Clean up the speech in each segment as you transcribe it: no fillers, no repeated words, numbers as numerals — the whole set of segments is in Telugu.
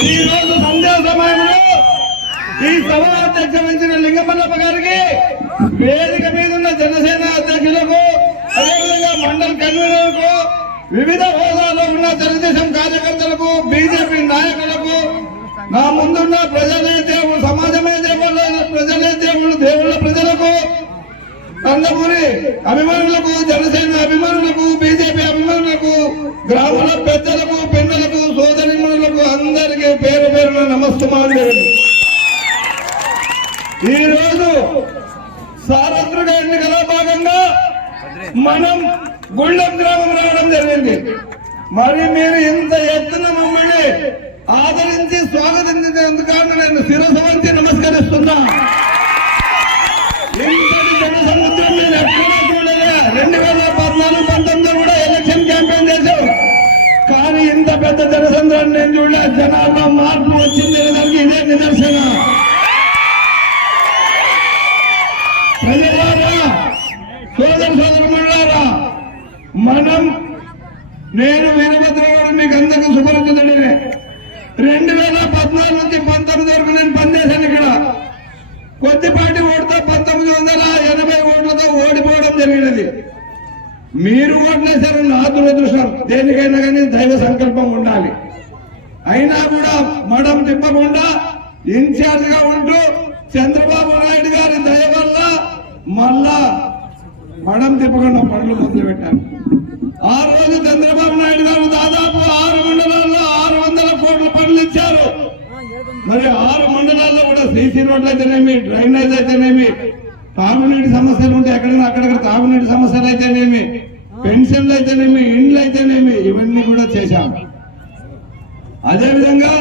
ఈ రోజు సంధ్యా సమయంలో ఈ సభ అధ్యక్ష వహించిన లింగమల్లప్ప గారికి, వేదిక మీద ఉన్న జనసేన అధ్యక్షులకు, అదేవిధంగా మండల కన్వీనర్లకు, వివిధ హోదాలో ఉన్న తెలుగుదేశం కార్యకర్తలకు, బీజేపీ నాయకులకు, నా ముందున్న ప్రజలే దేవుడు, సమాజమే దేవుళ్ళ, ప్రజలే దేవుళ్ళు, దేవుళ్ళ ప్రజలకు, కందమూరి అభిమానులకు, జనసేన అభిమానులకు, బీజేపీ అభిమానులకు, గ్రామాల పెద్దలకు, పిల్లలకు, సోదరిమణులకు అందరికీ పేరు పేరున నమస్కారం. ఈ రోజు సార్వత్రిక ఎన్నికల భాగంగా మనం గుండం గ్రామం రావడం జరిగింది. మరి మీరు ఇంత ఎత్తున మమ్మల్ని ఆదరించి స్వాగతించినందుకు నేను శిరస్సు వంచి నమస్కరిస్తున్నా. ఇంతటి జన సముద్రం నేను ఎక్కడా చూడలే. 2014-19 కూడా ఎలక్షన్ క్యాంపెయిన్ చేశాం, కానీ ఇంత పెద్ద జనసంద్రాన్ని నేను చూడలే. జనాల్లో మార్పు వచ్చింది, దానికి ఇదే నిదర్శన. ప్రజలారా, సోదరులారా, నేను వీరభద్రరావు మీకు అందరికీ సుపరిచితుడినే. 2014 నుంచి 19 వరకు నేను పనిచేశాను. ఇక్కడ కొద్దిపాటి ఓటుతో 1980 ఓట్లతో ఓడిపోవడం జరిగినది. మీరు ఓట్లేశారు, నా దురదృష్టం. దేనికైనా కానీ దైవ సంకల్పం ఉండాలి. అయినా కూడా మడం తిప్పకుండా ఇన్ఛార్జ్ గా ఉంటూ చంద్రబాబు నాయుడు గారి దయ వల్ల మళ్ళా మడం తిప్పకుండా పనులు మొదలు పెట్టారు. ఆ రోజు చంద్రబాబు నాయుడు గారు దాదాపు 6 మండలాల్లో 600 కోట్ల పనులు ఇచ్చారు. మరి 6 మండలాల్లో కూడా సీసీ రోడ్లు అయితేనేమి, డ్రైనేజ్ అయితేనేమి, తాగునీటి సమస్యలు ఉంటే ఎక్కడైనా అక్కడక్కడ తాగునీటి సమస్యలు అయితేనేమి, పెన్షన్లు అయితేనేమి, ఇండ్లు అయితేనేమి, ఇవన్నీ కూడా చేశాం. అదేవిధంగా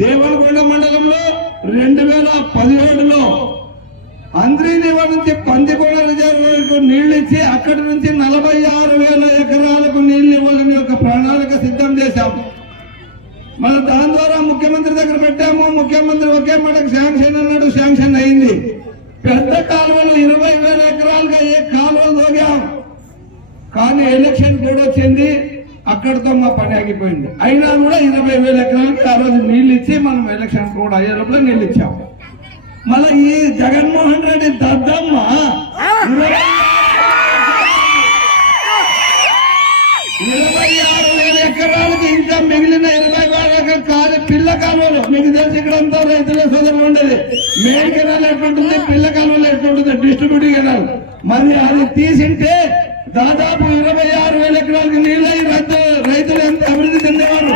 దేవనకొండ మండలంలో 2017లో అంద్రీనివా నుంచి పందికొండ రిజర్వాయర్కు నీళ్లు ఇచ్చి అక్కడి నుంచి 46,000 ఎకరాలకు నీళ్లు ఇవ్వాలని ఒక ప్రణాళిక సిద్ధం చేశాం. మళ్ళీ దాని ద్వారా ముఖ్యమంత్రి దగ్గర పెట్టాము. ముఖ్యమంత్రి ఒకే మాటకు శాంక్షన్ అన్నాడు, శాంక్షన్ అయింది. పెద్ద కాలువలు 20,000 ఎకరాలుగా ఏ కాలువలు తోగాం. కానీ ఎలక్షన్ కూడా వచ్చింది, అక్కడితో మా పని ఆగిపోయింది. అయినా కూడా 20,000 ఎకరాలకి ఆ రోజు నీళ్లు ఇచ్చి మనం ఎలక్షన్ కూడా అయ్యే లోపల నీళ్లు ఇచ్చాం. మళ్ళీ ఈ జగన్మోహన్ రెడ్డి దద్దమ్మ 26,000 ఎకరాలకి ఇంకా మిగిలిన 20,000 పిల్ల కాలువలు. మీకు తెలిసి ఇక్కడంతా రైతుల సోదరులు ఉండేది. మెయిన్ కెనాల్ ఎట్లుంటుంది, పిల్ల కాలువలు ఎట్లుంటుంది, డిస్ట్రిబ్యూటివ్ కెనాల్. మరి అది తీసింటే దాదాపు 26,000 ఎకరాలకి నీళ్ళు రైతులు ఎంత అభివృద్ధి చెందేవారు,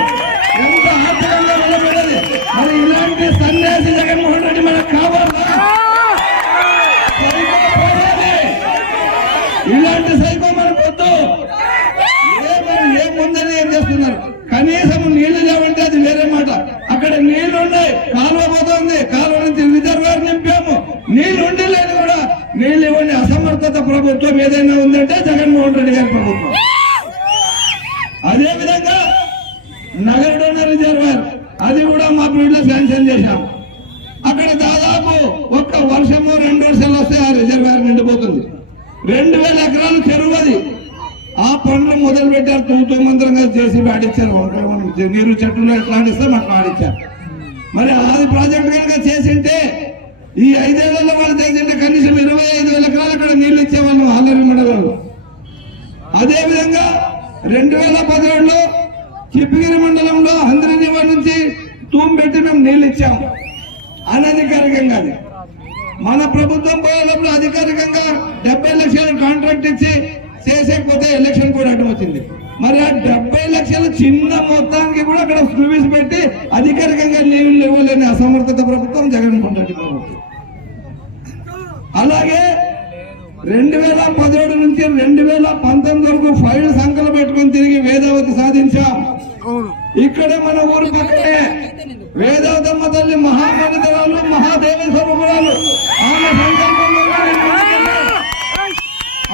ఎంత ఆర్థికంగా నిలబడేది. మరి ఇలాంటి సన్యాసి జగన్మోహన్ రెడ్డి మనకు కావాలా? ఇలాంటి సైకో మనకు వద్దు. ఏముందని ఏం చేస్తున్నారు? కనీసం నీళ్లు లేవంటే అది వేరే మాట. అక్కడ నీళ్లు ఉన్నాయి, కాలువ పోతుంది, కాలువ నుంచి రిజర్వాయర్ నింపాము. నీళ్లు ఉండి లేదు కూడా నీళ్లు ఇవ్వండి. అసమర్థత ప్రభుత్వం ఏదైనా ఉందంటే జగన్మోహన్ రెడ్డి గారి ప్రభుత్వం. అదేవిధంగా నగరడోన రిజర్వాయర్ అది కూడా మా పీరియడ్లో శాంక్షన్ చేశాం. అక్కడ దాదాపు ఒక్క వర్షము 2 వర్షాలు వస్తే ఆ రిజర్వాయర్ నిండిపోతుంది. 2,000 ఎకరాలు చెరువు అది. ఆ పనులు మొదలు పెట్టారు. తూతూ మంత్రంగా చేసి ఆడిచ్చారు. నీరు చెట్టులో ఎట్లా ఆడిస్తాం అట్లా ఆడిచ్చారు. మరి ఆది ప్రాజెక్టు కనుక చేసింటే ఈ 5 ఏళ్లలో వాళ్ళు చేసింటే కనీసం 25,000 ఎకరాలు అక్కడ నీళ్లు ఇచ్చేవాళ్ళం ఆలరి మండలంలో. అదేవిధంగా 2017లో చిప్పగిరి మండలంలో అంద్రీనివా నుంచి తూంబెట్టి మేము నీళ్లు ఇచ్చాం అనధికారికంగా. మన ప్రభుత్వం పోయేటప్పుడు అధికారికంగా 70 లక్షల కాంట్రాక్ట్ ఇచ్చి చేసేకపోతే ఎలక్షన్ కూడా అడ్డం వచ్చింది. మరి ఆ 70 లక్షల చిన్న మొత్తానికి కూడా అక్కడ స్లూవిస్ పెట్టి అధికారికంగా నీళ్లు ఇవ్వలేని అసమర్థత ప్రభుత్వం జగన్మోహన్ రెడ్డి ప్రభుత్వం. అలాగే 2017 నుంచి 2019 వరకు ఫైల్ సంఖ్యలు పెట్టుకుని తిరిగి వేదావతి సాధించాం. ఇక్కడే మన ఊరి పక్కనే వేదావతమ్మ తల్లి మహాపరితరాలు, మహాదేవి స్వరూపురాలు. ఆమె సంకల్పంలో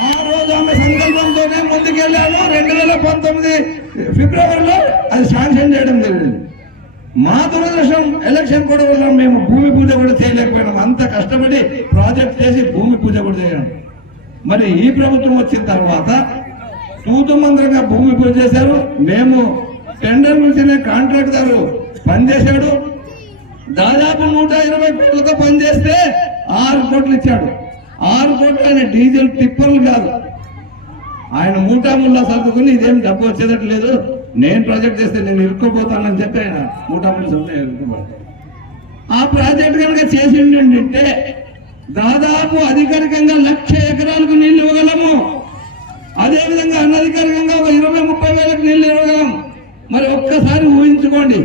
ఆ రోజు ఆమె సంకల్పంతోనే ముందుకెళ్లాను. 2019 ఫిబ్రవరిలో అది శాంక్షన్ చేయడం జరిగింది. మా దురదృష్టం ఎలక్షన్ కూడా వల్ల మేము భూమి పూజ కూడా చేయలేకపోయినాం. అంత కష్టపడి ప్రాజెక్ట్ చేసి భూమి పూజ కూడా చేయడం. మరి ఈ ప్రభుత్వం వచ్చిన తర్వాత తూతు మంత్రంగా భూమి పూజ చేశారు. మేము టెండర్ పిలిచిన కాంట్రాక్టర్ పనిచేశాడు. దాదాపు 120 కోట్లతో పనిచేస్తే 6 కోట్లు ఇచ్చాడు. 6 కోట్లు ఆయన డీజిల్ టిప్పర్లు కాదు, ఆయన మూటాముల్లా సర్దుకుని ఇదేం డబ్బు వచ్చేదట్టు లేదు, నేను ప్రాజెక్ట్ చేస్తే నేను ఇరుక్కోపోతానని చెప్పి ఆయన మూటాములు ఆ ప్రాజెక్ట్ కనుక చేసిండే దాదాపు అధికారికంగా 1,00,000 ఎకరాలకు నీళ్లు ఇవ్వగలము. అదేవిధంగా అనధికారికంగా 20-30 వేలకు నీళ్లు ఇవ్వగలం. మరి ఒక్కసారి ఊహించుకోండి,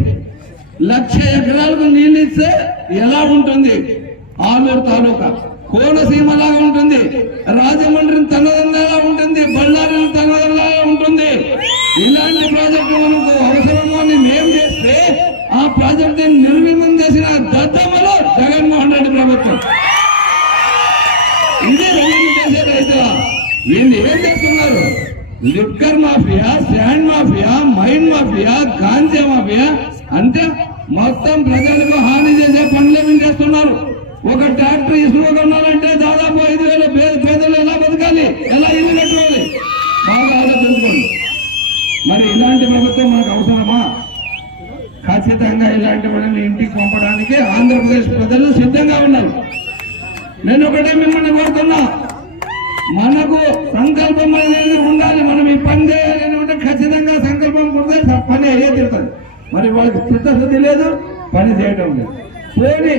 1,00,000 ఎకరాలకు నీళ్లు ఇస్తే ఎలా ఉంటుంది? ఆలూరు తాలూకా కోనసీమలాగా ఉంటుంది, రాజమండ్రి తనదల్లాగా ఉంటుంది, బళ్ళారి తనదల్లాగా ఉంటుంది. ఇలాంటి ప్రాజెక్టు మనకు అవసరము అని మేము చేస్తే ఆ ప్రాజెక్టు నిర్వీర్యం చేసిన దద్దమ్మలో జగన్మోహన్ రెడ్డి ప్రభుత్వం. ఇదే రెవెన్యూ చేసే రైతుల వీళ్ళు ఏం చేస్తున్నారు? Liquor mafia, sand mafia, mine mafia, ganja mafia అంటే మొత్తం ప్రజలకు హాని చేసే పనులే వీళ్ళు చేస్తున్నారు. ఒక ట్రాక్టర్ ఇసుక కొనాలంటే దాదాపు 5,000 పేదలు ఎలా బతకాలి, ఎలా ఇల్లు కట్టుకోవాలి, బాగా ఆలోచించుకోండి. మరి ఇలాంటి ప్రభుత్వం మనకు అవసరమా? ఖచ్చితంగా ఇలాంటి వాళ్ళని ఇంటికి పంపడానికి ఆంధ్రప్రదేశ్ ప్రజలు సిద్ధంగా ఉన్నారు. నేను ఒకటే మిమ్మల్ని కోరుతున్నా, మనకు సంకల్పం అనేది ఉండాలి. మనం ఈ పని చేయాలని ఉంటే ఖచ్చితంగా సంకల్పం ఉంటే పని అయ్యే తిరుగుతుంది. మరి వాళ్ళకి చిత్తశుద్ధి లేదు, పని చేయడం లేదు. పోనీ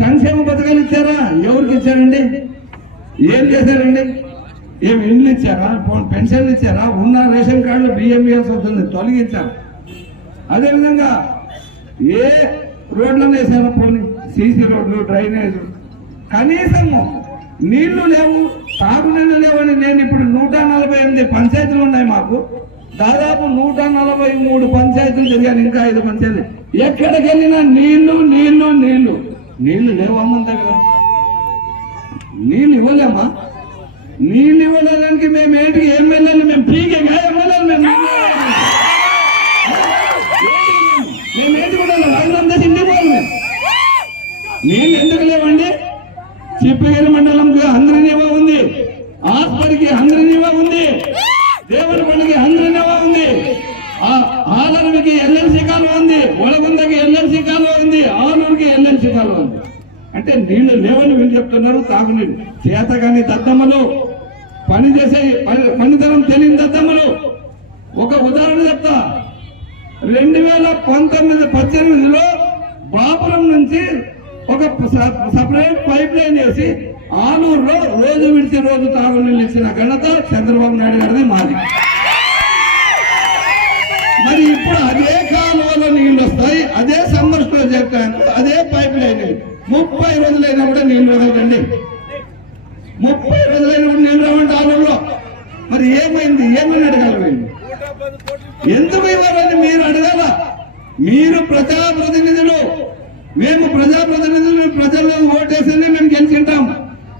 సంక్షేమ పథకాలు ఇచ్చారా? ఎవరికి ఇచ్చారండి? ఏం చేశారండి? ఏం ఇండ్లు ఇచ్చారా? పెన్షన్లు ఇచ్చారా? ఉన్న రేషన్ కార్డులు బియ్యం ఇవ్వాల్సి వస్తుంది, తొలగించారు. అదేవిధంగా ఏ రోడ్లను వేసారా? పోనీ సీసీ రోడ్లు, డ్రైనేజ్, కనీసము నీళ్లు లేవు, తాగునీళ్లు లేవని నేను ఇప్పుడు 148 పంచాయతీలు ఉన్నాయి మాకు. దాదాపు 143 పంచాయతీలు తిరిగాను, ఇంకా 5 పంచాయతీలు. ఎక్కడికి వెళ్ళినా నీళ్లు నీళ్లు నీళ్లు నీళ్లు లేవమ్మ దగ్గర. నీళ్ళు ఇవ్వలేమా? నీళ్ళు ఇవ్వడానికి మేము ఏంటి ఎమ్మెల్యేలు? మేము పీకే ఎమ్మెల్యేలు మేమేంటి కూడా రాజులందరూ ఇంటికి పోవాలి. నీళ్ళు ఎందుకు లేవండి? చిప్పగిరి మండలంకి అందరినీవా ఉంది, ఆస్పరికి అందరినీవా ఉంది, దేవులపల్లికి అందరినీవా ఉంది, ఆలరుకి ఎల్ఎల్సీ కాలువ ఉంది, ఒలగుందకి ఎల్ఎల్సీ కాలువ ఉంది, ఆలూరుకి ఎల్ఎల్సీ కాలువ ఉంది. అంటే నీళ్లు లేవని వీళ్ళు చెప్తున్నారు. తాగునీళ్ళు చేతగాని దద్దమ్మలు, పనిచేసే పనితనం తెలియని దద్దమ్మలు. ఒక ఉదాహరణ చెప్తా. 2018లో బాపురం నుంచి ఒక సపరేట్ పైప్ లైన్ వేసి ఆలూరులో రోజు విడిచి రోజు తాగునీళ్ళు ఇచ్చిన ఘనత చంద్రబాబు నాయుడు గారిది, మాది. మరి ఇప్పుడు అదే కాలువలో నీళ్లు వస్తాయి, అదే సమ్మర్ స్టోరేజ్ ట్యాంక్, అదే పైప్ లైన్ 30 రోజులైనా కూడా నీళ్లు వదలండి. 30 రోజులైనా కూడా నీళ్లు రావండి ఆలూరులో. మరి ఏమైంది? ఏమని అడగాలి? ఎందుకు ఇవ్వాలని మీరు అడగాల. మీరు ప్రజాప్రతినిధులు, మేము ప్రజాప్రతినిధులు, ప్రజల్లో ఓటేసని మేము గెలిచింటాం.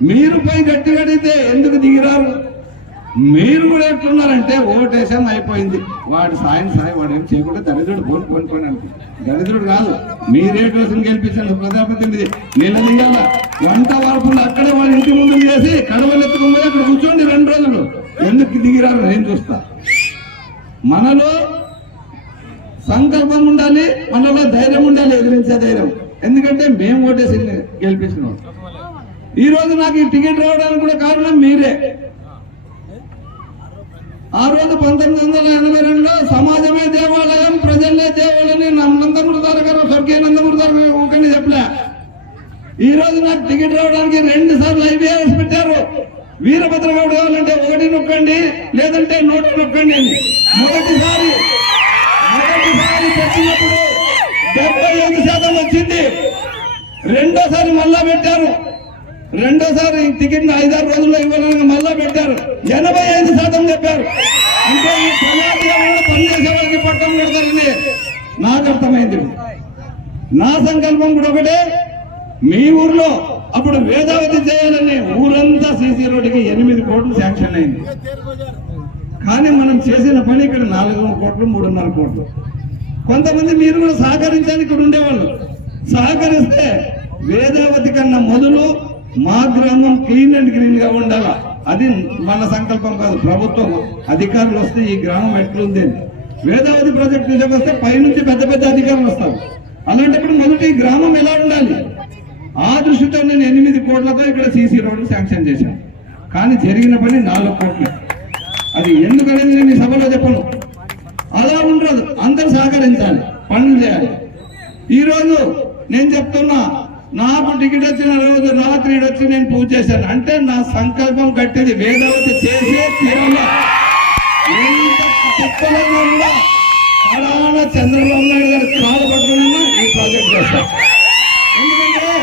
మీరు పై గట్టిగా అడిగితే ఎందుకు దిగిరారు? మీరు కూడా ఎట్లున్నారంటే ఓటేసాం అయిపోయింది, వాడు సాయం వాడు ఏం చేయకుండా దరిద్రుడు పోని అంటే దరిద్రుడు కాదు. మీరేటోసం గెలిపించండి ప్రజాప్రతినిధి. నిలదీయాల వంట వార్పులు అక్కడే వాళ్ళ ఇంటి ముందు చేసి కడవలు ఎత్తుకుని అక్కడ కూర్చోండి 2 రోజులు. ఎందుకు దిగిరారు నేను చూస్తా. మనలో సంకల్పం ఉండాలి, మనలో ధైర్యం ఉండాలి, ఎదిరించే ధైర్యం. ఎందుకంటే మేము ఓటేసి గెలిపించినాం. ఈ రోజు నాకు ఈ టికెట్ రావడానికి కూడా కారణం మీరే. ఆ రోజు 1982లో సమాజమే దేవాలయం, ప్రజలే దేవులని నందమూరి తారక రావు, స్వర్గీయ నందమూరి తారక ఒకరిని చెప్పలే. ఈ రోజు నాకు టికెట్ రావడానికి 2 సార్లు ఐబీఆర్ఎస్ పెట్టారు. వీరభద్రగౌడ్ కావాలంటే 1 నొక్కండి, లేదంటే 100 నొక్కండి అని. మొదటిసారి పెట్టినప్పుడు 75% వచ్చింది. రెండోసారి మళ్ళా పెట్టారు. రెండోసారి టికెట్ 5-6 రోజుల్లో ఇవ్వాలని మళ్ళా పెట్టారు. 85% చెప్పారు. అంటే ఈ సమాజంలో పనిచేసే వాళ్ళకి పట్టం పెడతారని నాకు అర్థమైంది. నా సంకల్పం కూడా ఒకటే, మీ ఊర్లో అప్పుడు వేదావతి చేయాలని ఊరంతా సీసీ రోడ్డుకి 8 కోట్లు శాంక్షన్ అయింది. కానీ మనం చేసిన పని ఇక్కడ 4 కోట్లు 3.5 కోట్లు. కొంతమంది మీరు కూడా సహకరించడానికి ఇక్కడ ఉండేవాళ్ళు. సహకరిస్తే వేదావతి కన్నా మొదలు మా గ్రామం క్లీన్ అండ్ గ్రీన్ గా ఉండాల. అది మన సంకల్పం కాదు, ప్రభుత్వం అధికారులు వస్తే ఈ గ్రామం ఎట్లుంది. వేదావతి ప్రాజెక్టు విషయం వస్తే పైనుంచి పెద్ద పెద్ద అధికారులు వస్తారు. అలాంటప్పుడు మొదటి గ్రామం ఎలా ఉండాలి? ఆ దృష్టితో నేను 8 కోట్లతో ఇక్కడ సీసీ రోడ్డు శాంక్షన్ చేశాను. కానీ జరిగిన పని 4 కోట్లు. అది ఎందుకనేది నేను ఈ సభలో చెప్పను. అలా ఉండదు, అందరూ సహకరించాలి, పనులు చేయాలి. ఈరోజు నేను చెప్తున్నా, నాకు టికెట్ వచ్చిన రోజు రాత్రి వచ్చి నేను పూజ చేశాను. అంటే నా సంకల్పం కట్టింది వేదవతి చేసే తీరాల. చెప్పలేకుండా చంద్రబాబు నాయుడు గారు కాలు పట్టుకున్నా ఈ ప్రాజెక్ట్ చేస్తాం. ఎందుకంటే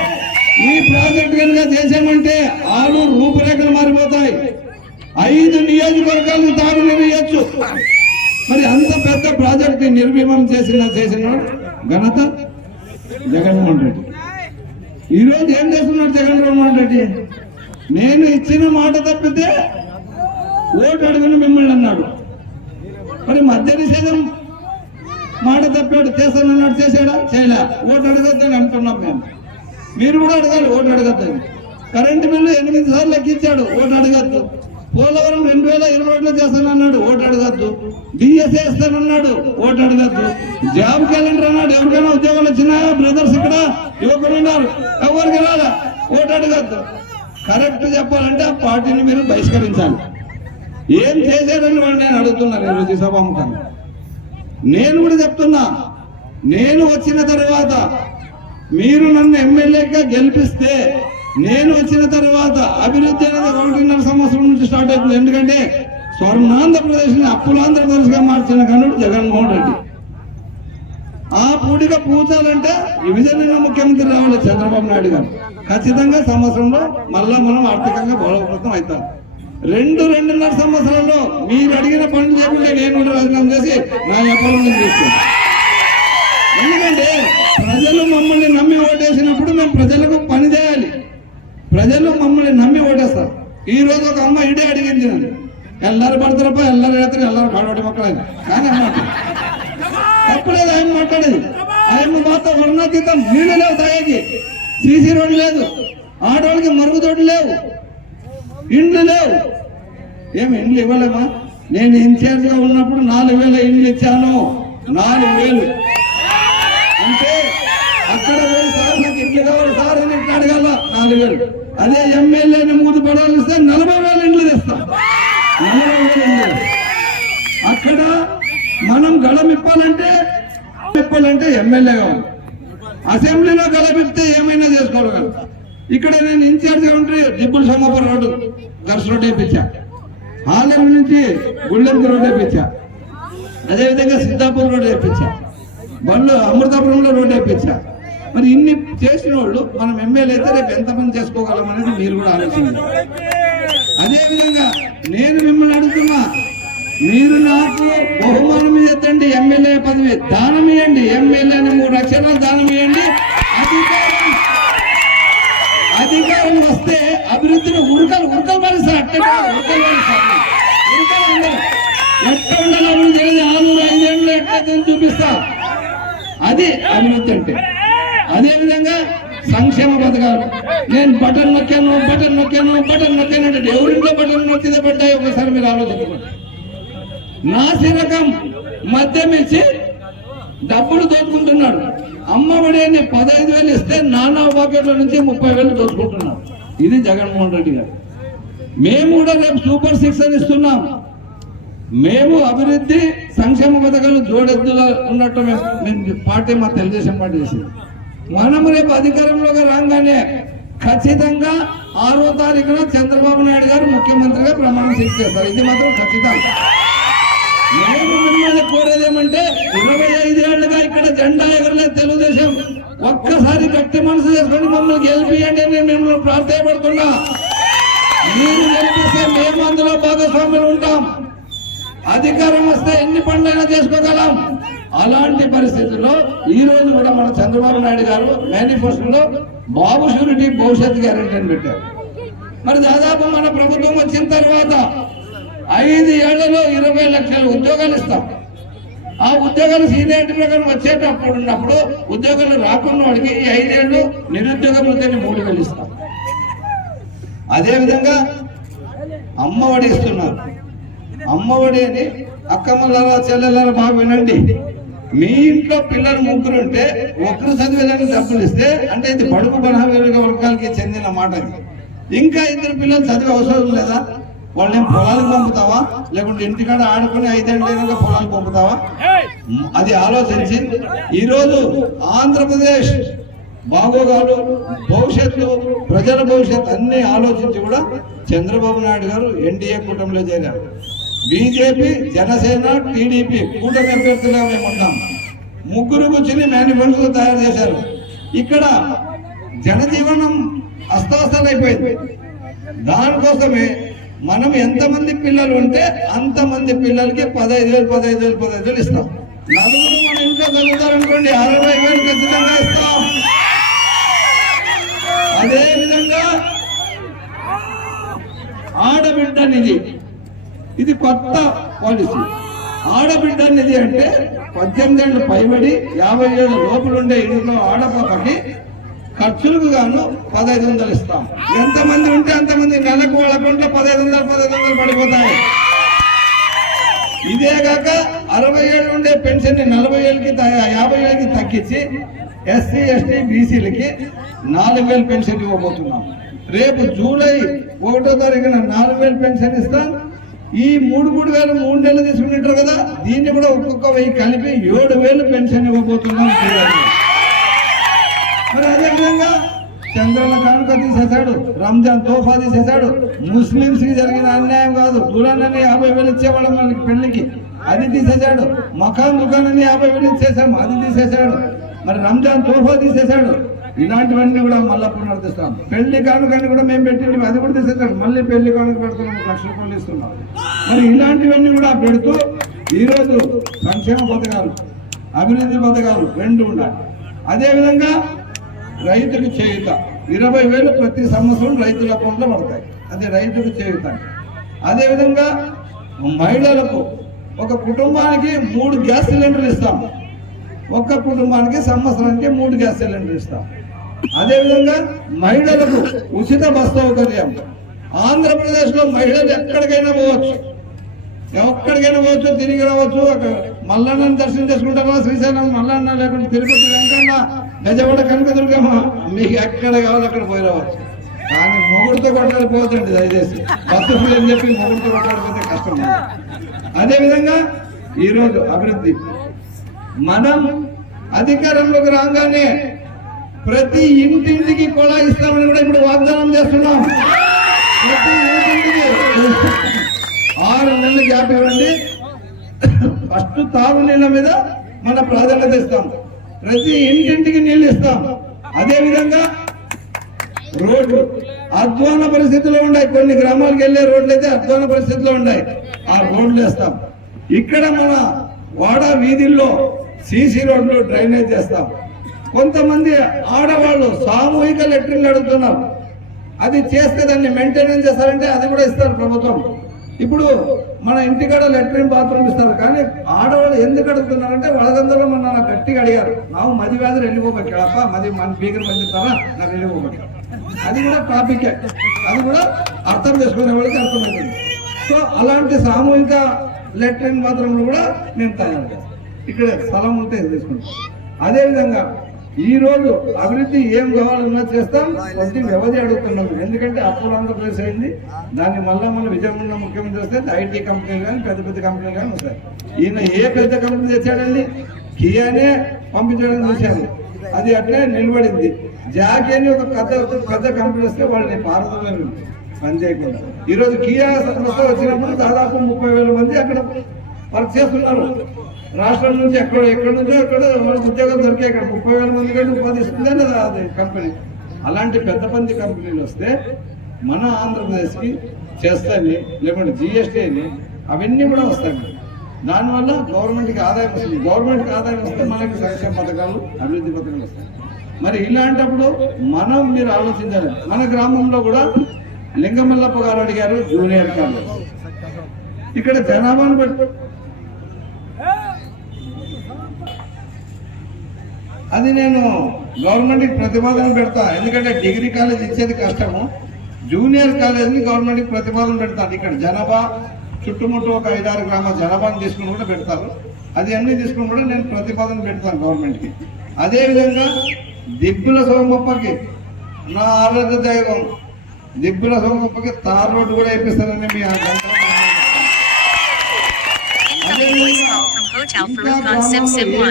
ఈ ప్రాజెక్ట్ కనుక చేసామంటే ఆలూరు రూపురేఖలు మారిపోతాయి. 5 నియోజకవర్గాలను తాగునీరు ఇవ్వచ్చు. మరి అంత పెద్ద ప్రాజెక్ట్ నిర్వీమం చేసిన ఘనత జగన్మోహన్ రెడ్డి. ఈరోజు ఏం చేస్తున్నాడు జగన్మోహన్ రెడ్డి? నేను ఇచ్చిన మాట తప్పితే ఓటు అడుగును మిమ్మల్ని అన్నాడు. మరి మధ్య నిషేధం మాట తప్పాడు, చేస్తానన్నాడు, చేశాడా? చేయలే. ఓటు అడగద్దని అంటున్నాం మేము. మీరు కూడా అడగాలి, ఓటు అడగద్దని. కరెంటు బిల్లు 8 సార్లు ఎక్కించాడు, ఓటు అడగద్దు. పోలవరం 2021లో చేస్తానన్నాడు, ఓటు అడగద్దు. డిఎస్ఏ ఇస్తానన్నాడు, ఓటు అడగద్దు. జాబ్ క్యాలెండర్ అన్నాడు, ఎవరికైనా ఉద్యోగాలు వచ్చినాయా బ్రదర్స్? ఇక్కడ యువకులు ఉన్నారు, ఎవరికి రాదా? ఓటు అడగద్దు. కరెక్ట్ చెప్పాలంటే ఆ పార్టీని మీరు బహిష్కరించాలి. ఏం చేశారని వాళ్ళు నేను అడుగుతున్నాను ఈరోజు సభాముఖంగా. నేను కూడా చెప్తున్నా, నేను వచ్చిన తర్వాత మీరు నన్ను ఎమ్మెల్యేగా గెలిపిస్తే నేను వచ్చిన తర్వాత అభివృద్ధి అనేది 1.5 సంవత్సరం నుంచి స్టార్ట్ అవుతుంది. ఎందుకంటే స్వర్ణాంధ్రప్రదేశ్ ని అప్పులాంధ్రప్రదేశ్ గా మార్చిన కనుడు జగన్మోహన్ రెడ్డి. ఆ పూడిక పూచాలంటే విభజన ముఖ్యమంత్రి రావాలి చంద్రబాబు నాయుడు గారు. ఖచ్చితంగా సంవత్సరంలో మళ్ళా మనం ఆర్థికంగా బలోపేతం అవుతాం. 2.5 సంవత్సరాల్లో మీరు అడిగిన పనులు చేయకుండా నేను రాజీనామా చేసి నా వ్యాపారం తీసుకుంటాను. ఎందుకంటే ప్రజలు మమ్మల్ని నమ్మి ఓటేసినప్పుడు మేము ప్రజలకు పని చేయాలి. ప్రజలు మమ్మల్ని నమ్మి ఓటేస్తారు. ఈ రోజు ఒక అమ్మ ఇడే అడిగింది నన్ను, ఎల్లరు పడతారప్ప, ఎల్లరు వేస్తారు, ఎల్లరు పాడవాడి మొక్కలేదు. కానీ అన్నమాట తప్పులేదు ఆయన మాట్లాడేది. ఆయన మాత్రం వర్ణాతీతం. నీళ్లు లేవు తాగేకి, సీసీ రోడ్డు లేదు, ఆడవాళ్ళకి మరుగుదొడ్లు లేవు, ఇండ్లు లేవు. ఏమి ఇండ్లు ఇవ్వలేమా? నేను ఇన్ఛార్జ్ గా ఉన్నప్పుడు 4,000 ఇండ్లు ఇచ్చాను. 4,000 అంటే అక్కడ పోయి సార్ నాకు ఇండ్లు కావాలి సార్ అని ఇట్లా అడగాల. 4,000. అదే ఎమ్మెల్యేని 3 పడాలు ఇస్తే 40,000 ఇండ్లు తెస్తాం. 40,000 ఇండ్లు. అక్కడ మనం గళమిప్పాలంటే ఎమ్మెల్యే కావాలి. అసెంబ్లీలో గళమిప్తే ఏమైనా చేసుకోగలం. ఇక్కడ నేను ఇన్ఛార్జ్ గా ఉంటే దిబ్బుల సోమాపురం రోడ్డు గర్స్ రోడ్ వేయించా, ఆలయం నుంచి గుళ్ళెంకి రోడ్ వేయించా, అదేవిధంగా సిద్ధాపూర్ రోడ్ వేయించా, బండ్లు అమృతాపురంలో రోడ్ వేయించా. మరి ఇన్ని చేసిన వాళ్ళు మనం ఎమ్మెల్యే అయితే రేపు ఎంతమంది చేసుకోగలం అనేది మీరు కూడా ఆలోచించాలి. అదేవిధంగా నేను మిమ్మల్ని అడుగుతున్నా, మీరు నాకు బహుమానం ఇవ్వండి, ఎమ్మెల్యే పదవి దానం ఇవ్వండి, ఎమ్మెల్యేని 3 అక్షరాలు దానం ఇవ్వండి. అధికారం వస్తే అభివృద్ధిని ఉరకలు పడిస్తారు. అట్టే ఉరకలు పడిస్తారు. ఎట్ట ఉండాలి అభివృద్ధి అనేది 6-5 ఏళ్ళు ఎట్లయితే చూపిస్తా. అది అభివృద్ధి అంటే. అదేవిధంగా సంక్షేమ పథకాలు. నేను బటన్ నొక్కాను అంటే ఎవరింట్లో బటన్ నొక్కితే పడ్డాయి ఒకసారి మీరు ఆలోచించుకోండి. నాసిరకం మద్యం ఇచ్చి డబ్బులు దోచుకుంటున్నాడు. అమ్మఒడి అని 15,000 ఇస్తే నానా పాకెట్ల నుంచి 30,000 దోచుకుంటున్నాడు. ఇది జగన్మోహన్ రెడ్డి గారు. మేము కూడా రేపు సూపర్ 6 అని ఇస్తున్నాం. మేము అభివృద్ధి సంక్షేమ పథకాలు జోడెద్దులో ఉన్నట్టు మేము పార్టీ, మా తెలుగుదేశం పార్టీ చేసింది. మనం రేపు అధికారంలోకి రాగానే ఖచ్చితంగా 6వ తారీఖున చంద్రబాబు నాయుడు గారు ముఖ్యమంత్రిగా ప్రమాణం చేస్తారు. ఇది మాత్రం ఖచ్చితంగా. మేము మిమ్మల్ని కోరేదేమంటే 25 ఏళ్లుగా ఇక్కడ జెండా ఎగరలేదు తెలుగుదేశం. ఒక్కసారి గట్టి మనసు చేసుకొని మమ్మల్ని గెలిపియండి అని మేము ప్రార్థయపడుతున్నా. మీరు గెలిపిస్తే మేము అందులో భాగస్వాములు ఉంటాం. అధికారం వస్తే ఎన్ని పనులైనా చేసుకోగలం. అలాంటి పరిస్థితుల్లో ఈ రోజు కూడా మన చంద్రబాబు నాయుడు గారు మేనిఫెస్టోలో బాబు షూరిటీ భవిష్యత్ గ్యారెంటీ అని పెట్టారు. మరి దాదాపు మన ప్రభుత్వం వచ్చిన తర్వాత 5 ఏళ్లలో 20 లక్షల ఉద్యోగాలు ఇస్తాం. ఆ ఉద్యోగాలు సీనియారిటీ ప్రకారం వచ్చేటప్పుడు ఉన్నప్పుడు ఉద్యోగాలు రాకున్న వాడికి ఈ 5 ఏళ్ళు నిరుద్యోగ వృత్తిని 3,000 ఇస్తాం. అదేవిధంగా అమ్మఒడి ఇస్తున్నారు. అమ్మఒడి అని అక్కమ్మలారా చెల్లెలారా బాగా వినండి. మీ ఇంట్లో పిల్లలు ముగ్గురు ఉంటే ఒకరు చదివేదానికి డబ్బులు ఇస్తే అంటే ఇది బడుగు బలహీన వర్గాలకి చెందిన మాట ఇది. ఇంకా ఇద్దరు పిల్లలు చదివే అవసరం లేదా? వాళ్ళని పొలాలకు పంపుతావా, లేకుంటే ఇంటికాడ ఆడుకుని 5 ఏళ్ళ పొలాలకు పంపుతావా? అది ఆలోచించి ఈరోజు ఆంధ్రప్రదేశ్ బాగోగాలు, భవిష్యత్తు, ప్రజల భవిష్యత్తు అన్ని ఆలోచించి కూడా చంద్రబాబు నాయుడు గారు ఎన్డీఏ కూటమిలో చేరారు. బీజేపీ, జనసేన, టీడీపీ కూటమి అభ్యర్థులుగా మేము ఉన్నాం. ముగ్గురు కూర్చుని మేనిఫెస్టో తయారు చేశారు. ఇక్కడ జనజీవనం అస్తవ్యస్తమైపోయింది. దానికోసమే మనం ఎంతమంది పిల్లలు ఉంటే అంతమంది పిల్లలకి 15,000 ఇస్తాం. నలుగురు మన ఇంట్లో చదువుతారనుకోండి 60,000 ఖచ్చితంగా ఇస్తాం. అదే విధంగా ఆడబిడ్డ నిధి, ఇది కొత్త పాలసీ. ఆడబిడ్డ నిధి అంటే 18 ఏళ్ళు పైబడి 50 ఏళ్ళ లోపలుండే ఇంట్లో ఆడపాపకి ఖర్చులకు గాను 1,500 ఇస్తాం. ఎంతమంది ఉంటే అంతమంది నెలకు వాళ్ళ అకౌంట్లో 1,500 పడిపోతాయి. ఇదే కాక 60 ఏళ్ళు ఉండే పెన్షన్ 40 ఏళ్ళకి 50 ఏళ్ళకి తగ్గించి ఎస్సీ, ఎస్టీ, బీసీలకి 4,000 పెన్షన్ ఇవ్వబోతున్నాం. రేపు జూలై 1వ తారీఖున 4,000 పెన్షన్ ఇస్తాం. ఈ 3,000 3 నెలలు తీసుకుంటారు కదా, దీన్ని కూడా ఒక్కొక్క 1000 కలిపి 7,000 పెన్షన్ ఇవ్వబోతున్నాం. మరి అదేవిధంగా చంద్రన్న కానుక తీసేశాడు, రంజాన్ తోఫా తీసేశాడు. ముస్లింస్ కి జరిగిన అన్యాయం కాదు, దురాన్ని 50,000 ఇచ్చేవాళ్ళం మనకి పెళ్లికి, అది తీసేశాడు. మకాన్ దుకాణాన్ని 50,000 ఇచ్చేసాం, అది తీసేశాడు. మరి రంజాన్ తోఫా తీసేశాడు. ఇలాంటివన్నీ కూడా మళ్ళీ పునరుద్ధిస్తాం. పెళ్లి కానుకని కూడా మేము పెట్టింది, అది కూడా తీసేశాడు. మళ్ళీ పెళ్లి కానుక పెడుతున్నాం, 1 లక్ష రూపాయలు ఇస్తున్నాం. మరి ఇలాంటివన్నీ కూడా పెడుతూ ఈరోజు సంక్షేమ పథకాలు, అభివృద్ధి పథకాలు 2 ఉండాలి. అదేవిధంగా రైతుకు చేయుత 20,000 ప్రతి సంవత్సరం రైతుల అకౌంట్లో పడతాయి. అదే రైతుకు చేయుత. అదేవిధంగా మహిళలకు ఒక కుటుంబానికి 3 గ్యాస్ సిలిండర్లు ఇస్తాం. ఒక్క కుటుంబానికి సంవత్సరానికి 3 గ్యాస్ సిలిండర్లు ఇస్తాం. అదేవిధంగా మహిళలకు ఉచిత బస్ సౌకర్యం. ఆంధ్రప్రదేశ్లో మహిళలు ఎక్కడికైనా పోవచ్చు, తిరిగి రావచ్చు. మల్లన్నని దర్శనం చేసుకుంటారా, శ్రీశైలం మల్లన్న, లేకుంటే తిరుపతి వెంకన్న, గజవాడ కనకదుర్గమ్మ, మీకు ఎక్కడ కావాలి అక్కడ పోయి రావచ్చు. కానీ మొగుడితో కొట్లాడిపోతుంది దయచేసి. బస్సు ఫ్రీ అని చెప్పి మొగుడితో కొట్లాడిపోతే కష్టం. అదేవిధంగా ఈరోజు అభివృద్ధి, మనం అధికారంలోకి రాగానే ప్రతి ఇంటింటికి కుళాయి ఇస్తామని కూడా ఇప్పుడు వాగ్దానం చేస్తున్నాం. ప్రతి ఇంటింటికి 6 నెలలు గ్యాప్ ఇవ్వండి. ఫస్ట్ తాగునీళ్ళ మీద మన ప్రాధాన్యత ఇస్తాం. ప్రతి ఇంటింటికి నీళ్లు ఇస్తాం. అదేవిధంగా రోడ్లు అధ్వాన పరిస్థితుల్లో ఉన్నాయి. కొన్ని గ్రామాలకు వెళ్ళే రోడ్లు అయితే అధ్వాన పరిస్థితుల్లో ఉన్నాయి. ఆ రోడ్లు వేస్తాం. ఇక్కడ మన వాడ వీధుల్లో సీసీ రోడ్లు, డ్రైనేజ్ చేస్తాం. కొంతమంది ఆడవాళ్ళు సామూహిక లెట్రిన్లు అడుగుతున్నారు. అది చేస్తే దాన్ని మెయింటెనెన్స్ చేస్తారంటే అది కూడా ఇస్తారు ప్రభుత్వం. ఇప్పుడు మన ఇంటికాడ లెట్రిన్ బాత్రూమ్ ఇస్తారు. కానీ ఆడవాళ్ళు ఎందుకు అడుగుతున్నారంటే వాళ్ళందరూ మన గట్టిగా అడిగారు, నాకు మది వ్యాధులు వెళ్ళిపోబట్టాడప్ప, మన బీగర్ మందిస్తారా, నాకు వెళ్ళిపోబట్టాడు. అది కూడా టాపికే, అది కూడా అర్థం చేసుకునే వాళ్ళకి అర్థమవుతుంది. సో అలాంటి సామూహిక లెట్రిన్ బాత్రూమ్లు కూడా మేము తయారు చేస్తాం. ఇక్కడ స్థలం ఉంటే తీసుకుంటాం. అదేవిధంగా ఈరోజు అభివృద్ధి ఏం కావాలన్నా చేస్తాం. కొద్ది వ్యవధి అడుగుతున్నాం. ఎందుకంటే అప్పుడు ఆంధ్రప్రదేశ్ అయింది, దాన్ని మళ్ళీ మన విజయవాడ ముఖ్యమంత్రి వస్తే ఐటీ కంపెనీలు కానీ పెద్ద కంపెనీలు కానీ వస్తాయి. ఈయన ఏ పెద్ద కంపెనీ తెచ్చాడండి? కియానే పంపించడం చూశాను, అది అట్లే నిలబడింది. జాకీ అని ఒక పెద్ద కంపెనీ వస్తే వాళ్ళని పారదోలేదు పని చేయకుండా. ఈరోజు కియా సంస్థ వచ్చినప్పుడు దాదాపు 30,000 మంది అక్కడ వర్క్ చేస్తున్నారు. రాష్ట్రం నుంచి ఎక్కడి నుంచో అక్కడ వాళ్ళకి ఉద్యోగాలు దొరికే. ఇక్కడ 30,000 మంది కంటే ఉపాధి ఇస్తుందని అది కంపెనీ. అలాంటి పెద్ద కంపెనీలు వస్తే మన ఆంధ్రప్రదేశ్కి చేస్తాయి, లేకుంటే జిఎస్టీ అని అవన్నీ కూడా వస్తాయి. దానివల్ల గవర్నమెంట్కి ఆదాయం వస్తుంది. గవర్నమెంట్కి ఆదాయం వస్తే మనకి సంక్షేమ పథకాలు, అభివృద్ధి పథకాలు వస్తాయి. మరి ఇలాంటప్పుడు మనం మీరు ఆలోచించాలి. మన గ్రామంలో కూడా లింగమల్లప్ప గారు అడిగారు జూనియర్ కాలేజ్. ఇక్కడ జనాభాను బట్టి అది నేను గవర్నమెంట్కి ప్రతిపాదన పెడతా. ఎందుకంటే డిగ్రీ కాలేజ్ ఇచ్చేది కష్టము. జూనియర్ కాలేజ్ని గవర్నమెంట్కి ప్రతిపాదన పెడతాను. ఇక్కడ జనాభా చుట్టుముట్టు ఒక 5-6 గ్రామాల జనాభాను తీసుకుని కూడా పెడతారు. అది అన్ని తీసుకుని కూడా నేను ప్రతిపాదన పెడతాను గవర్నమెంట్కి. అదేవిధంగా దిబ్బుల సోమప్పకి నా ఆరోగ్య దైవం దిబ్బుల సోమప్పకి తార్ రోడ్డు కూడా వేపిస్తానని మీ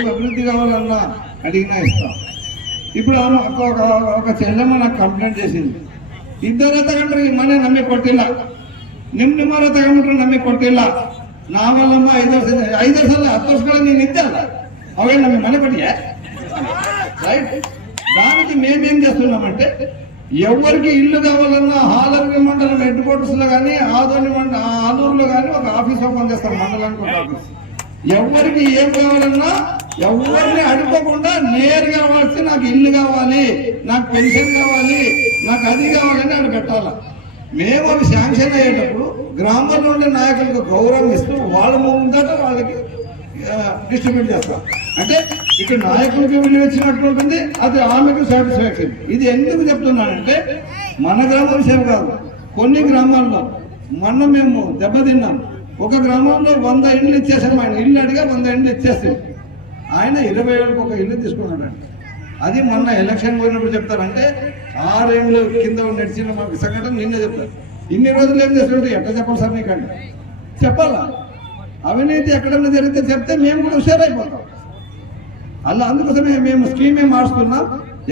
అభివృద్ధి కావాలన్నా అడిగినా ఇస్తాం. ఇప్పుడు ఒక చెల్లెమ్మ నాకు కంప్లైంట్ చేసింది, ఇద్దరు తగంటారు ఈ మనీ నమ్మి కొట్టిಲ್ಲ, ನಿಮ್ಮರ ತಗೊಂಡ್ಬಿಟ್ರೆ ನಮಗೆ ಕೊಟ್ಟಿಲ್ಲ, ನಾವಲ್ಲಮ್ಮ 5 ವರ್ಷ 10 ವರ್ಷಗಳ ನೀನು ಇದ್ದಲ್ಲ అవే నమ్మి మనీ కొట్టియా రైట్. దానికి మేమేం చేస్తున్నామంటే ఎవరికి ఇల్లు కావాలన్నా హాలర్వి మండలం హెడ్ క్వార్టర్స్ లో కానీ ఆలూరులో కానీ ఒక ఆఫీస్ ఓపెన్ చేస్తారు, మండలానికి ఒక ఆఫీస్. ఎవరికి ఏం కావాలన్నా ఎవరిని అడుకోకుండా నేరుగా వచ్చి నాకు ఇల్లు కావాలి, నాకు పెన్షన్ కావాలి, నాకు అది కావాలని అక్కడ పెట్టాలి. మేము అవి శాంక్షన్ అయ్యేటప్పుడు గ్రామంలో ఉండే నాయకులకు గౌరవం ఇస్తూ వాళ్ళ ముందట వాళ్ళకి డిస్ట్రిబ్యూట్ చేస్తాం. అంటే ఇక్కడ నాయకులకి విలువ ఇచ్చినట్టు ఉంటుంది, అది ఆమెకు సాటిస్ఫాక్షన్. ఇది ఎందుకు చెప్తున్నానంటే మన గ్రామ విషయం కాదు, కొన్ని గ్రామాల్లో మొన్న మేము దెబ్బతిన్నాం. ఒక గ్రామంలో 100 ఇండ్లు ఇచ్చేసాం, ఆయన ఇల్లు అడిగా 100 ఇండ్లు ఇచ్చేస్తాం. ఆయన 20 ఏళ్ళకి ఒక ఇల్లు తీసుకున్నాడండి. అది మొన్న ఎలక్షన్ పోయినప్పుడు చెప్తారంటే 6 ఏళ్ళు కింద నడిచిన మాకు సంఘటన నిన్నే చెప్తారు. ఇన్ని రోజులు ఏం చేస్తుంటే ఎట్లా చెప్పాలి సార్ మీకంటే చెప్పాలా? అవినీతి ఎక్కడన్నా జరిగితే చెప్తే మేము కూడా హుషారైపోతాం. అలా అందుకోసమే మేము స్కీమే మార్చుతున్నాం.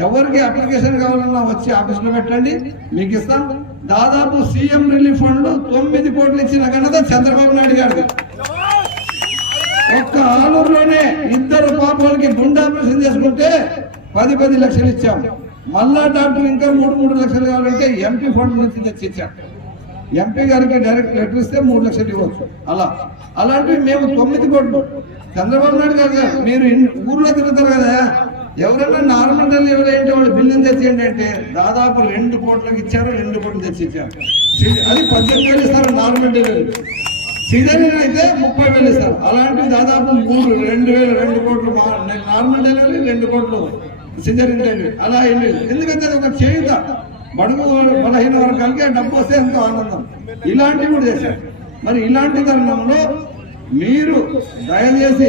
ఎవరికి అప్లికేషన్ కావాలన్నా వచ్చి ఆఫీసులో పెట్టండి, మీకు ఇస్తాం. దాదాపు సీఎం రిలీఫ్ ఫండ్ 9 కోట్లు ఇచ్చిన ఘనత చంద్రబాబు నాయుడు గారిది. ఒక్క ఆలూరులోనే 2 పాపలకి గుండె ఆపరేషన్ చేసుకుంటే 10 లక్షలు ఇచ్చాం. మళ్ళా డాక్టర్ ఇంకా 3 లక్షలు కావాలంటే ఎంపీ ఫండ్ నుంచి తెచ్చిచ్చాం. ఎంపీ గారికి డైరెక్ట్ లెటర్ ఇస్తే 3 లక్షలు ఇవ్వచ్చు. అలాంటివి మేము 9 కోట్లు. చంద్రబాబు నాయుడు గారు మీరు ఊర్లో తిరుగుతారు కదా, ఎవరైనా నార్మల్ డెలివరీ ఏంటి వాళ్ళు బిల్లులు తెచ్చేయండి అంటే దాదాపు 2 కోట్లకు ఇచ్చారు, 2 కోట్లు తెచ్చి ఇచ్చారు. అది 18,000 ఇస్తారు నార్మల్ డెలివరీ. సిజరీన్ అయితే 30,000 ఇస్తారు. అలాంటివి దాదాపు 2 కోట్లు నార్మల్ డెలివరీ, 2 కోట్లు సిజరీన్ డెలివరీ. అలా వెళ్ళేది. ఎందుకంటే ఒక చేయుత బడుగు బలహీన వర్గాలకి ఆ డబ్బు వస్తే ఎంతో ఆనందం. ఇలాంటివి కూడా చేశారు. మరి ఇలాంటి తరుణంలో మీరు దయచేసి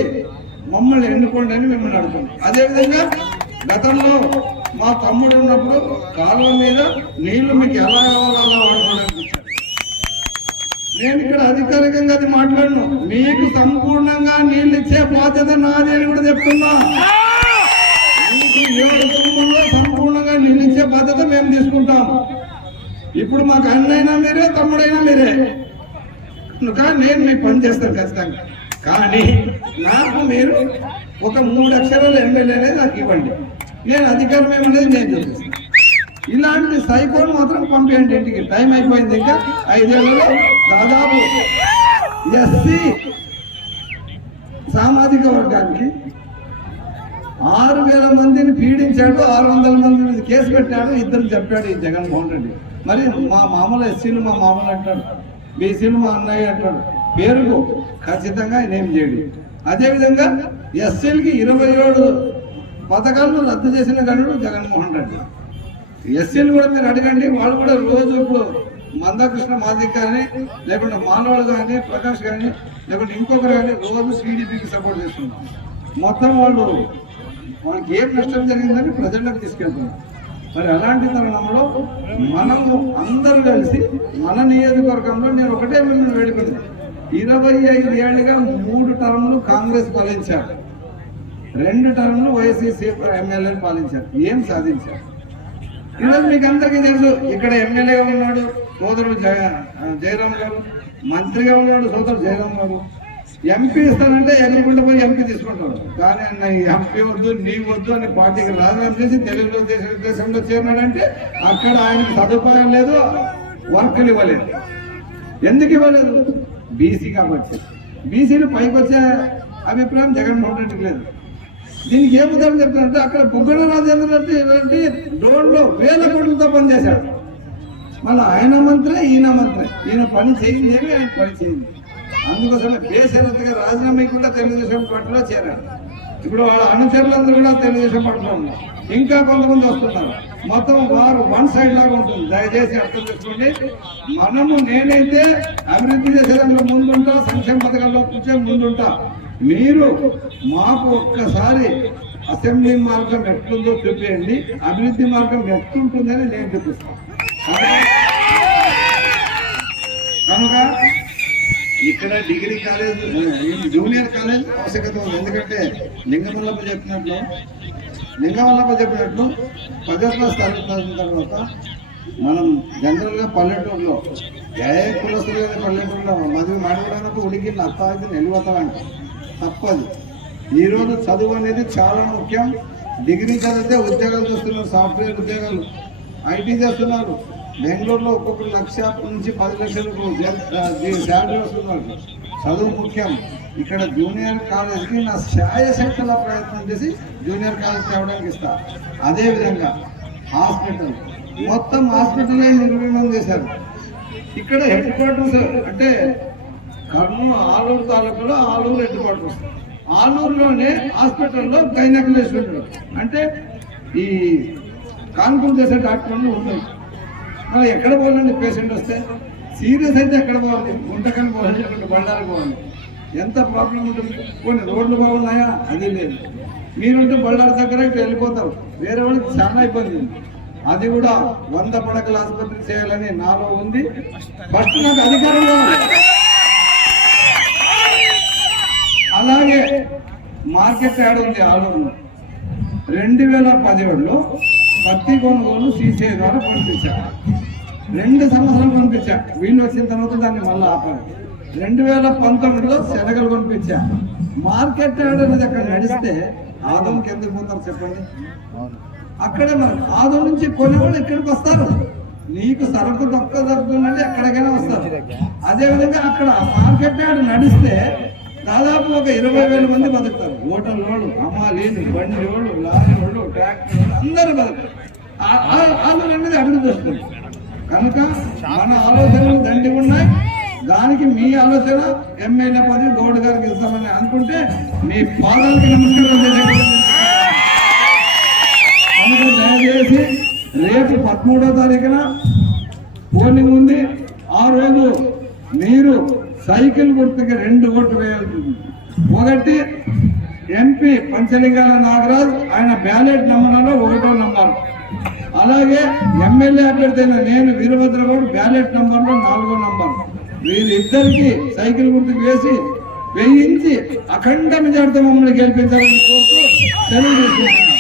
మమ్మల్ని ఎన్నుకోండి అని మిమ్మల్ని అడుగుతున్నాం. అదేవిధంగా గతంలో మా తమ్ముడు ఉన్నప్పుడు కాలువ మీద నీళ్లు మీకు ఎలా కావాలో అలా వాడుకోవడానికి ఇచ్చారు. నేను ఇక్కడ అధికారికంగా అది మాట్లాడను, మీకు సంపూర్ణంగా నీళ్ళు ఇచ్చే బాధ్యత నాది అని కూడా చెప్తున్నా. మీకు 7 కుటుంబంలో సంపూర్ణంగా నీళ్ళు ఇచ్చే బాధ్యత మేము తీసుకుంటాం. ఇప్పుడు మాకు అన్నైనా మీరే, తమ్ముడైనా మీరే. కానీ నేను మీకు పని చేస్తాను ఖచ్చితంగా. కానీ నాకు మీరు ఒక 3 అక్షరాలు ఎమ్మెల్యేనే నాకు ఇవ్వండి, నేను అధికారం ఏమనేది నేను చూపిస్తాను. ఇలాంటి సైకోన్ మాత్రం పంపేయండి ఇంటికి. టైం అయిపోయింది. ఇంకా 5 ఏళ్లలో దాదాపు ఎస్సీ సామాజిక వర్గానికి 6,000 మందిని పీడించాడు, 600 మంది మీద కేసు పెట్టాడు, 2 చెప్పాడు ఈ జగన్మోహన్ రెడ్డి. మరి మా మామూలు ఎస్సీలు మా మామూలు అంటాడు, బీసీలు మా అన్నయ్య అంటాడు. పేరుకు ఖచ్చితంగా ఆయన ఏం చేయడు. అదేవిధంగా ఎస్సీలకి 27 పథకాలను రద్దు చేసిన గనుడు జగన్మోహన్ రెడ్డి. ఎస్సీలు కూడా మీరు అడగండి, వాళ్ళు కూడా రోజు ఇప్పుడు మందాకృష్ణ మాదిక్ కానీ, లేకుంటే మానవాళ్ళు కానీ, ప్రకాష్ కానీ, లేకుంటే ఇంకొకరు కానీ రోజు టీడీపీకి సపోర్ట్ చేస్తున్నారు. మొత్తం వాళ్ళకి ఏం నష్టం జరిగిందని ప్రజలకు తీసుకెళ్తున్నారు. మరి అలాంటి తరుణంలో మనము అందరూ కలిసి మన నియోజకవర్గంలో నేను ఒకటే మిమ్మల్ని వేడుకున్నాను. 25 ఏళ్ళుగా 3 టర్ములు కాంగ్రెస్ పాలించారు, 2 టర్ములు వైఎస్సీ ఎమ్మెల్యేలు పాలించారు. ఏం సాధించారు? ఈరోజు మీకు అందరికీ తెలుసు, ఇక్కడ ఎమ్మెల్యేగా ఉన్నాడు సోదరుడు జయరాం గారు, మంత్రిగా ఉన్నాడు సోదరుడు జయరాం గారు. ఎంపీ ఇస్తానంటే ఎగురుకుంటూ పోయి ఎంపీ తీసుకుంటాడు. కానీ అన్న ఎంపీ వద్దు, నీ వద్దు అని పార్టీకి రాజీనామా చేసి తెలుగుదేశంలో చేరినాడంటే అక్కడ ఆయనకు సదుపాయం లేదు, వర్కులు ఇవ్వలేదు. ఎందుకు ఇవ్వలేదు? బీసీ కాబట్టి. బీసీలు పైకి వచ్చే అభిప్రాయం జగన్మోహన్ రెడ్డికి లేదు. దీనికి ఏ ఉదాహరణ చెప్తానంటే అక్కడ బుగ్గన రాజేంద్ర రెడ్డి డ్రోన్లో 1000 కోట్లతో పనిచేశాడు. మళ్ళీ ఆయన మంత్రి, ఈయన మంత్రి. ఈయన పని చేయింది ఏమి, ఆయన పని చేయింది. అందుకోసమే బేసరత్తుగా రాజీనామా కూడా తెలుగుదేశం పార్టీలో చేరారు. ఇప్పుడు వాళ్ళ అనుచరులందరూ కూడా తెలుగుదేశం పార్టీలో ఉన్నారు. ఇంకా కొంతమంది వస్తున్నారు. మొత్తం వారు 1 సైడ్ లాగా ఉంటుంది. దయచేసి అర్థం చేసుకోండి. నేనైతే అభివృద్ధి చేసేదాంట్లో ముందుంటా, సంక్షేమ పథకాల్లో కూర్చొని ముందుంటా. మీరు మాకు ఒక్కసారి అసెంబ్లీ మార్గం ఎట్లుందో చూపించండి, అభివృద్ధి మార్గం ఎట్లుంటుందని నేను చూపిస్తాను. కనుక ఇక్కడ డిగ్రీ కాలేజ్, జూనియర్ కాలేజ్ ఆవశ్యకత ఉంది. ఎందుకంటే లింగమల్లప్ప చెప్పినట్లు 10వ క్లాస్ చదువుతున్న తర్వాత మనం జనరల్గా పల్లెటూరులో ఏ కులస్తులు కానీ పల్లెటూరులో మదువు మాట్లాడడానికి ఉడికి అత్తాకి నిలవతామంట, తప్పదు. ఈరోజు చదువు అనేది చాలా ముఖ్యం. డిగ్రీ చదివితే ఉద్యోగాలు చేస్తున్నారు, సాఫ్ట్వేర్ ఉద్యోగాలు, ఐటీ చేస్తున్నారు. బెంగళూరులో ఒక్కొక్క 1 లక్ష నుంచి 10 లక్షలకు శాలరీ వస్తున్నారు. చదువు ముఖ్యం. ఇక్కడ జూనియర్ కాలేజ్కి నా శాయశక్తుల ప్రయత్నం చేసి జూనియర్ కాలేజ్ తేవడానికి ఇస్తా. అదేవిధంగా హాస్పిటల్, మొత్తం హాస్పిటల్ నిర్మాణం చేశారు. ఇక్కడ హెడ్ క్వార్టర్స్ అంటే కర్నూలు ఆలూరు తాలూకాలో ఆలూరు హెడ్ క్వార్టర్స్. ఆలూరులోనే హాస్పిటల్లో గైనకాలజిస్ట్ అంటే ఈ కాన్పులు చేసే డాక్టర్లు ఉన్నాయి. మనం ఎక్కడ పోవాలండి? పేషెంట్ వస్తే సీరియస్ అయితే ఎక్కడ పోవాలి? గుంటకని పోవాలి, అక్కడ బళ్ళారికి పోవాలి. ఎంత ప్రాబ్లం ఉంటుంది. కొన్ని రోడ్లు బాగున్నాయా? అది లేదు. మీరుంటే బళ్ళారి దగ్గర ఇట్లా వెళ్ళిపోతారు. వేరే వాళ్ళకి చాలా ఇబ్బంది. అది కూడా 100 పడకల ఆసుపత్రి చేయాలని నాలో ఉంది. ఫస్ట్ నాకు అధికారం కావాలి. అలాగే మార్కెట్ యాడ్ ఉంది ఆలూరులో. 2017లో పత్తి కొనుగోలు సీసీఐ ద్వారా పంపించారు. 2 సంవత్సరాలు పంపించా. వీళ్ళు వచ్చిన తర్వాత దాన్ని మళ్ళీ ఆపారు. 2019లో శనగలు పంపించా. మార్కెట్ యాడ్ అనేది అక్కడ నడిస్తే ఆదోనికి ఎందుకు పోతారు చెప్పండి? అక్కడే మనం ఆదో నుంచి కొనేవాళ్ళు ఇక్కడికి వస్తారు. నీకు సరుకు తక్కువ దొరుకుతుందంటే ఎక్కడికైనా వస్తారు. అదేవిధంగా అక్కడ మార్కెట్ యాడ్ నడిస్తే దాదాపు ఒక 20,000 మంది బతుకుతారు. హోటల్ వాళ్ళు, అమ్మాలీలు, బండి వాళ్ళు, లారీ వాళ్ళు, ట్రాక్టర్ వాళ్ళు అందరూ బతుకుతారు. ఆలోచన అనేది అభివృద్ధి వస్తుంది. కనుక మన ఆలోచనలు దండి ఉన్నాయి. దానికి మీ ఆలోచన ఎమ్మెల్యే పదవి గౌడ్ గారికి ఇస్తామని అనుకుంటే మీ పాదాలకి నమస్కారం చేసే. కనుక దయచేసి రేపు 13వ తారీఖున పోలింగ్ ఉంది. ఆ రోజు మీరు సైకిల్ గుర్తుకి 2 ఓట్లు వేయాల్సి. ఒకటి ఎంపీ పంచలింగాల నాగరాజ్, ఆయన బ్యాలెట్ నమూనాలో 1వ నంబర్. అలాగే ఎమ్మెల్యే అభ్యర్థి అయిన నేను వీరభద్రగౌడ్ బ్యాలెట్ నంబర్లో 4వ నంబర్. వీరిద్దరికి సైకిల్ గుర్తుకు వేసి వేయించి అఖండ మెజార్టీతో మమ్మల్ని గెలిపించాలని కోరుతూ తెలియజేస్తున్నాను.